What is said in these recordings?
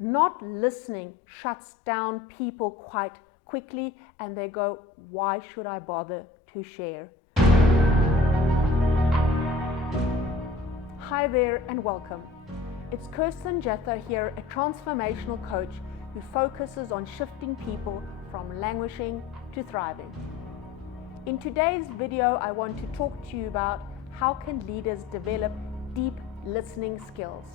Not listening shuts down people quite quickly and they go, why should I bother to share? Hi there and welcome. It's Kirsten Jethro here, a transformational coach who focuses on shifting people from languishing to thriving. In today's video, I want to talk to you about how can leaders develop deep listening skills.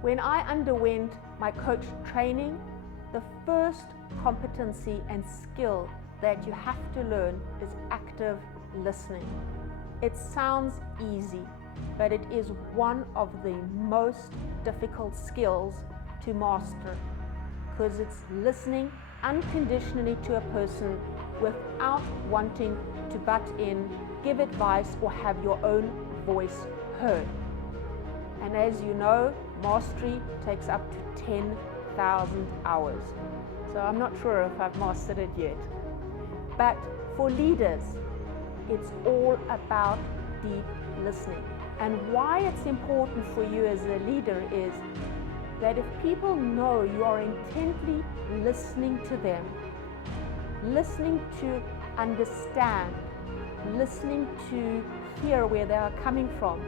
When I underwent my coach training, the first competency and skill that you have to learn is active listening. It sounds easy, but it is one of the most difficult skills to master because it's listening unconditionally to a person without wanting to butt in, give advice, or have your own voice heard. And as you know, mastery takes up to 10,000 hours. So I'm not sure if I've mastered it yet. But for leaders, it's all about deep listening. And why it's important for you as a leader is that if people know you are intently listening to them, listening to understand, listening to hear where they are coming from,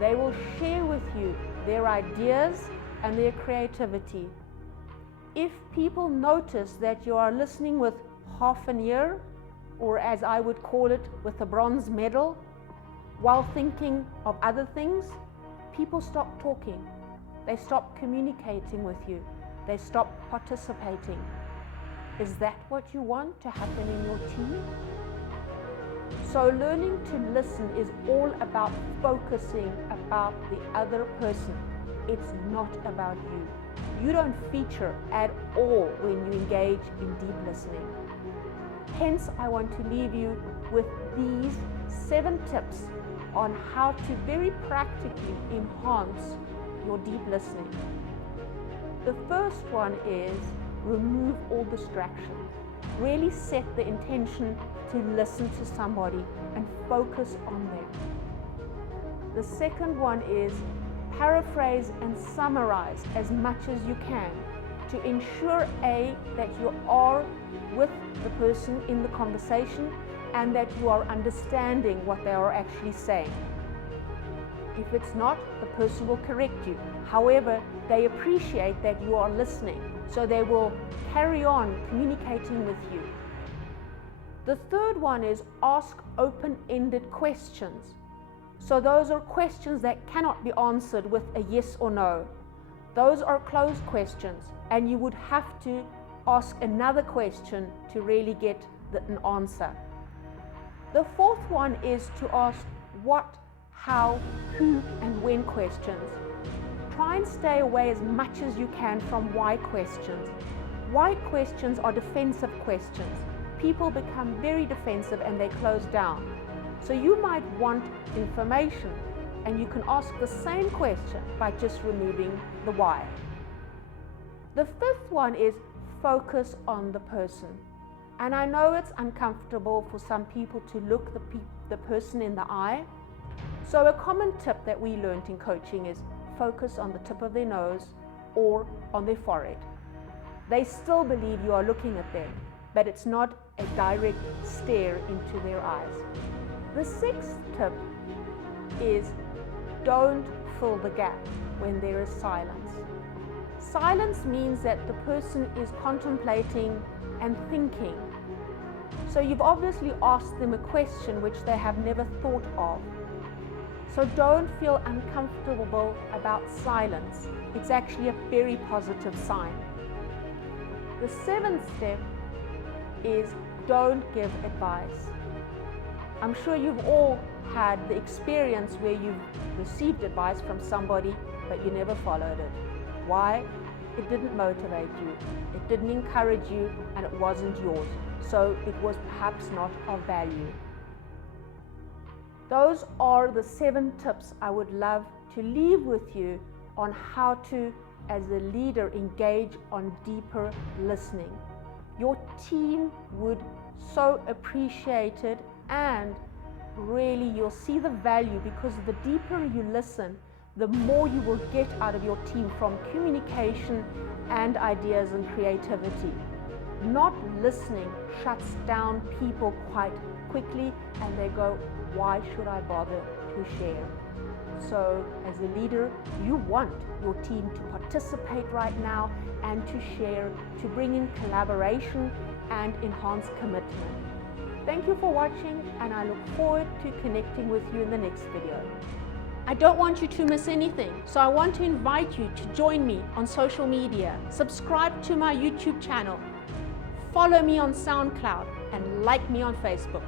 they will share with you their ideas and their creativity. If people notice that you are listening with half an ear, or as I would call it, with a bronze medal, while thinking of other things, people stop talking. They stop communicating with you. They stop participating. Is that what you want to happen in your team? So learning to listen is all about focusing about the other person. It's not about you. You don't feature at all when you engage in deep listening. Hence, I want to leave you with these 7 tips on how to very practically enhance your deep listening. The first one is remove all distractions. Really set the intention to listen to somebody and focus on them. The second one is paraphrase and summarize as much as you can to ensure that you are with the person in the conversation and that you are understanding what they are actually saying. If it's not, the person will correct you. However, they appreciate that you are listening, so they will carry on communicating with you. The third one is ask open-ended questions. So those are questions that cannot be answered with a yes or no. Those are closed questions, and you would have to ask another question to really get an answer. The fourth one is to ask what, how, who, and when questions. Try and stay away as much as you can from why questions. Why questions are defensive questions. People become very defensive and they close down. So you might want information, and you can ask the same question by just removing the why. The fifth one is focus on the person. And I know it's uncomfortable for some people to look the person in the eye. So a common tip that we learned in coaching is focus on the tip of their nose or on their forehead. They still believe you are looking at them, but it's not a direct stare into their eyes. The sixth tip is don't fill the gap when there is silence. Silence means that the person is contemplating and thinking. So you've obviously asked them a question which they have never thought of. So don't feel uncomfortable about silence. It's actually a very positive sign. The seventh step is don't give advice. I'm sure you've all had the experience where you've received advice from somebody, but you never followed it. Why? It didn't motivate you, it didn't encourage you, and it wasn't yours. So it was perhaps not of value. Those are the 7 tips I would love to leave with you on how to, as a leader, engage on deeper listening. Your team would so appreciate it, and really you'll see the value, because the deeper you listen, the more you will get out of your team from communication and ideas and creativity. Not listening shuts down people quite quickly, and they go, why should I bother to share? So as a leader, you want your team to participate right now and to share, to bring in collaboration and enhance commitment. Thank you for watching, and I look forward to connecting with you in the next video. I don't want you to miss anything, so I want to invite you to join me on social media, subscribe to my YouTube channel, follow me on SoundCloud, and like me on Facebook.